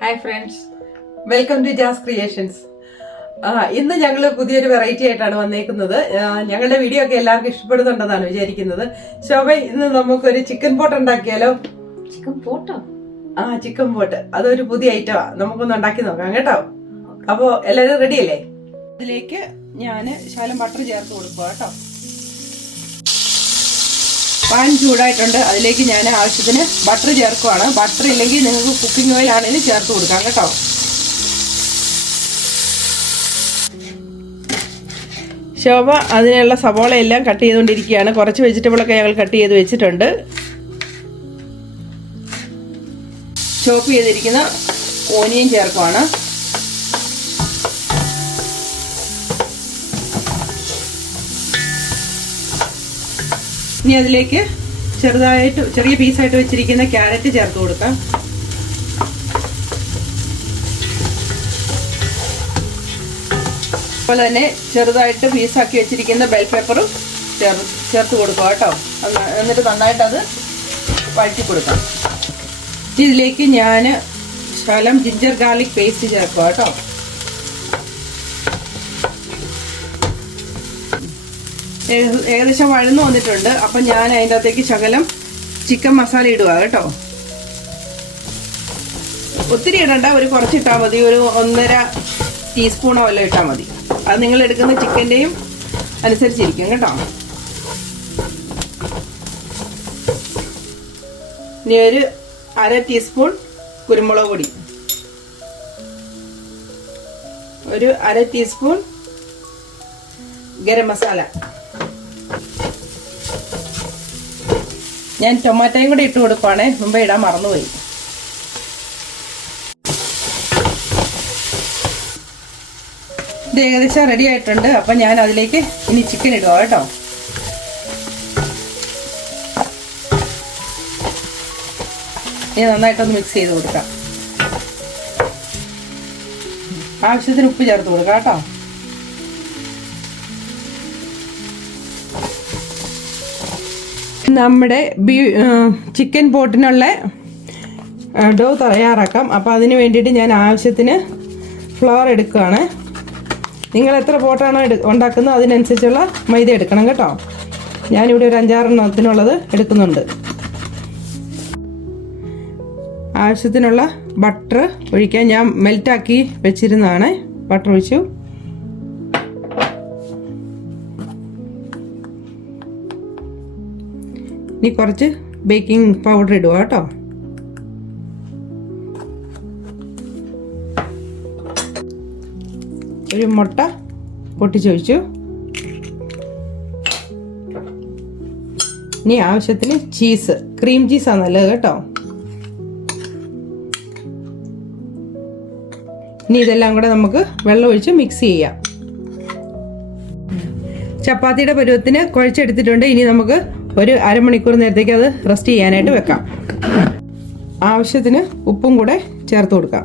Hi friends, welcome to Jazz Creations. ഇന്ന് ഞങ്ങൾ പുതിയൊരു വെറൈറ്റി ആയിട്ടാണ് വന്നേക്കുന്നത്. ഞങ്ങളുടെ വീഡിയോ ഒക്കെ എല്ലാവർക്കും ഇഷ്ടപ്പെടുന്നുണ്ടെന്നാണ് വിചാരിക്കുന്നത്. ശോഭ, ഇന്ന് നമുക്കൊരു ചിക്കൻ പോട്ട് ഉണ്ടാക്കിയാലോ? ചിക്കൻ പോട്ടോ? ചിക്കൻ പോട്ട് അതൊരു പുതിയ ഐറ്റമാ. നമുക്കൊന്ന് ഉണ്ടാക്കി നോക്കാം കേട്ടോ. അപ്പോ എല്ലാവരും റെഡി അല്ലേ? അതിലേക്ക് ഞാൻ ശകലം ബട്ടർ ചേർത്ത് കൊടുക്കുക കേട്ടോ. പാൻ ചൂടായിട്ടുണ്ട്. അതിലേക്ക് ഞാൻ ആവശ്യത്തിന് ബട്ടർ ചേർക്കുവാണ്. ബട്ടർ ഇല്ലെങ്കിൽ നിങ്ങൾക്ക് കുക്കിംഗ് ഓയിൽ ആണെങ്കിലും ചേർത്ത് കൊടുക്കാം കേട്ടോ. ശോഭ അതിനുള്ള സവോള എല്ലാം കട്ട് ചെയ്തുകൊണ്ടിരിക്കുകയാണ്. കുറച്ച് വെജിറ്റബിളൊക്കെ ഞങ്ങൾ കട്ട് ചെയ്ത് വെച്ചിട്ടുണ്ട്. ചോപ്പ് ചെയ്തിരിക്കുന്ന ഓനിയൻ ചേർക്കുവാണ്. ഇനി അതിലേക്ക് ചെറിയ പീസായിട്ട് വെച്ചിരിക്കുന്ന ക്യാരറ്റ് ചേർത്ത് കൊടുക്കാം. അതുപോലെ തന്നെ ചെറുതായിട്ട് പീസാക്കി വെച്ചിരിക്കുന്ന ബെൽ പെപ്പറും ചേർത്ത് കൊടുക്കുക കേട്ടോ. എന്നിട്ട് നന്നായിട്ട് അത് വഴറ്റി കൊടുക്കാം. ഇതിലേക്ക് ഞാൻ ശകലം ജിഞ്ചർ ഗാർലിക് പേസ്റ്റ് ചേർക്കുക കേട്ടോ. ഏകദേശം വഴന്നു വന്നിട്ടുണ്ട്. അപ്പം ഞാൻ അതിൻ്റെ അകത്തേക്ക് ശകലം ചിക്കൻ മസാല ഇടുക കേട്ടോ. ഒത്തിരി ഇടണ്ട, ഒരു കുറച്ചിട്ടാൽ മതി. ഒരു 1.5 ടീസ്പൂണോ വല്ലതും ഇട്ടാൽ മതി. അത് നിങ്ങൾ എടുക്കുന്ന ചിക്കൻ്റെയും അനുസരിച്ചിരിക്കും കേട്ടോ. ഇനി ഒരു 1/2 ടീസ്പൂൺ കുരുമുളക് പൊടി, ഒരു 1/2 ടീസ്പൂൺ ഗരം മസാല. ഞാൻ ടൊമാറ്റോയും കൂടി ഇട്ട് കൊടുക്കുവാണേ, മുമ്പ് ഇടാൻ മറന്നുപോയി. ഇത് ഏകദേശം റെഡി ആയിട്ടുണ്ട്. അപ്പം ഞാൻ അതിലേക്ക് ഇനി ചിക്കൻ ഇടുക കേട്ടോ. ഇനി നന്നായിട്ടൊന്ന് മിക്സ് ചെയ്ത് കൊടുക്കാം. ആവശ്യത്തിന് ഉപ്പ് ചേർത്ത് കൊടുക്കാം കേട്ടോ. നമ്മുടെ ചിക്കൻ പോട്ടിനുള്ള ഡോ തയ്യാറാക്കാം. അപ്പോൾ അതിന് വേണ്ടിയിട്ട് ഞാൻ ആവശ്യത്തിന് ഫ്ലവർ എടുക്കുകയാണ്. നിങ്ങൾ എത്ര പോട്ടാണോ ഉണ്ടാക്കുന്നത് അതിനനുസരിച്ചുള്ള മൈദ എടുക്കണം കേട്ടോ. ഞാനിവിടെ ഒരു 5-6 എണ്ണത്തിനുള്ളത് എടുക്കുന്നുണ്ട്. ആവശ്യത്തിനുള്ള ബട്ടർ ഒഴിക്കാൻ ഞാൻ മെൽറ്റാക്കി വെച്ചിരുന്നതാണ്. ബട്ടർ ഒഴിച്ചു. ഇനി കുറച്ച് ബേക്കിംഗ് പൗഡർ ഇടുക കേട്ടോ. ഒരു മുട്ട പൊട്ടിച്ചൊഴിച്ചു. ഇനി ആവശ്യത്തിന് ചീസ്, ക്രീം ചീസാണ് നല്ലത് കേട്ടോ. ഇനി ഇതെല്ലാം കൂടെ നമുക്ക് വെള്ളം ഒഴിച്ച് മിക്സ് ചെയ്യാം. ചപ്പാത്തിയുടെ പരുവത്തിന് കുഴച്ചെടുത്തിട്ടുണ്ട്. ഇനി നമുക്ക് ഒരു 1/2 മണിക്കൂർ നേരത്തേക്ക് അത് റെസ്റ്റ് ചെയ്യാനായിട്ട് വെക്കാം. ആവശ്യത്തിന് ഉപ്പും കൂടെ ചേർത്ത് കൊടുക്കാം.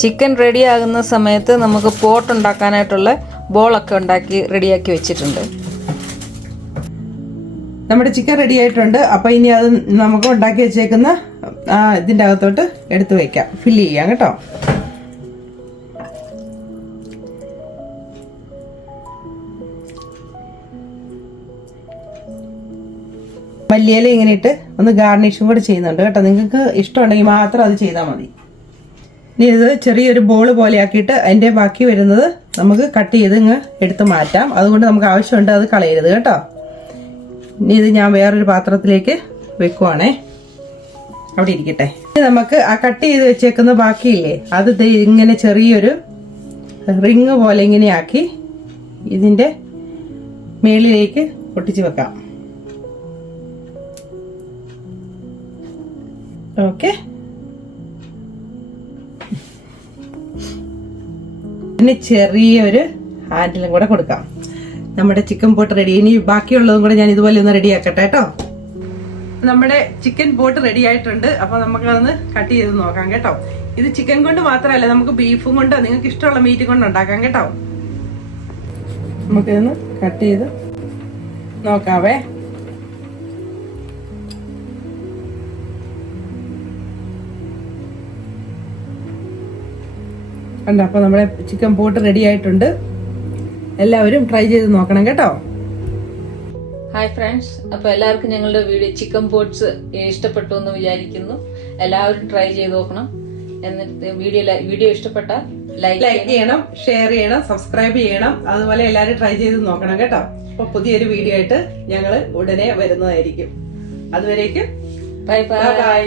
ചിക്കൻ റെഡി ആകുന്ന സമയത്ത് നമുക്ക് പോട്ട് ഉണ്ടാക്കാനായിട്ടുള്ള ബോളൊക്കെ ഉണ്ടാക്കി റെഡിയാക്കി വെച്ചിട്ടുണ്ട്. നമ്മുടെ ചിക്കൻ റെഡി ആയിട്ടുണ്ട്. അപ്പം ഇനി അത് നമുക്ക് ഉണ്ടാക്കി വെച്ചേക്കുന്ന ഇതിൻ്റെ അകത്തോട്ട് എടുത്ത് വയ്ക്കാം, ഫില്ല് ചെയ്യാം കേട്ടോ. മല്ലിയില ഇങ്ങനെ ഇട്ട് ഒന്ന് ഗാർണിഷും കൂടെ ചെയ്യുന്നുണ്ട് കേട്ടോ. നിങ്ങൾക്ക് ഇഷ്ടമുണ്ടെങ്കിൽ മാത്രം അത് ചെയ്താൽ മതി. ഇനി ഇത് ചെറിയൊരു ബോൾ പോലെ ആക്കിയിട്ട് അതിൻ്റെ ബാക്കി വരുന്നത് നമുക്ക് കട്ട് ചെയ്ത് ഇങ്ങ് എടുത്ത് മാറ്റാം. അതുകൊണ്ട് നമുക്ക് ആവശ്യമുണ്ട്, അത് കളയരുത് കേട്ടോ. ഇനി ഇത് ഞാൻ വേറൊരു പാത്രത്തിലേക്ക് വെക്കുവാണേ, അവിടെ ഇരിക്കട്ടെ. ഇനി നമുക്ക് ആ കട്ട് ചെയ്ത് വെച്ചേക്കുന്ന ബാക്കിയില്ലേ, അത് ഇങ്ങനെ ചെറിയൊരു റിങ് പോലെ ഇങ്ങനെ ആക്കി ഇതിൻ്റെ മേളിലേക്ക് ഒട്ടിച്ച് വെക്കാം. ഓക്കെ. പിന്നെ ചെറിയൊരു ഹാൻഡിലും കൂടെ കൊടുക്കാം. നമ്മുടെ ചിക്കൻ പോട്ട് റെഡി. ഇനി ബാക്കിയുള്ളതും കൂടെ ഞാൻ ഇതുപോലെ ഒന്ന് റെഡി ആക്കട്ടെ കേട്ടോ. നമ്മുടെ ചിക്കൻ പോട്ട് റെഡി ആയിട്ടുണ്ട്. അപ്പൊ നമുക്കതൊന്ന് കട്ട് ചെയ്ത് നോക്കാം കേട്ടോ. ഇത് ചിക്കൻ കൊണ്ട് മാത്രമല്ല, നമുക്ക് ബീഫും കൊണ്ട്, നിങ്ങൾക്ക് ഇഷ്ടമുള്ള മീറ്റ് കൊണ്ട് ഉണ്ടാക്കാം കേട്ടോ. നമുക്കിതൊന്ന് കട്ട് ചെയ്ത് നോക്കാവേ. കണ്ടോ, അപ്പോൾ നമ്മുടെ ചിക്കൻ പോട്ട് റെഡി ആയിട്ടുണ്ട്. എല്ലാവരും ട്രൈ ചെയ്ത് നോക്കണം കേട്ടോ. ഹായ് ഫ്രണ്ട്സ്, അപ്പോൾ എല്ലാവർക്കും ഞങ്ങളുടെ ചിക്കൻ പോട്ട്സ് ഇഷ്ടപ്പെട്ടു എന്ന് വിചാരിക്കുന്നു. എല്ലാവരും ട്രൈ ചെയ്ത് നോക്കണം. എന്നിട്ട് വീഡിയോ ഇഷ്ടപ്പെട്ടാൽ ലൈക്ക് ചെയ്യണം, ഷെയർ ചെയ്യണം, സബ്സ്ക്രൈബ് ചെയ്യണം. അതുപോലെ എല്ലാവരും ട്രൈ ചെയ്ത് നോക്കണം കേട്ടോ. അപ്പോൾ പുതിയൊരു വീഡിയോ ആയിട്ട് ഞങ്ങൾ ഉടനെ വരുന്നതായിരിക്കും. അതുവരേക്കും ബൈ ബൈ. ബൈ.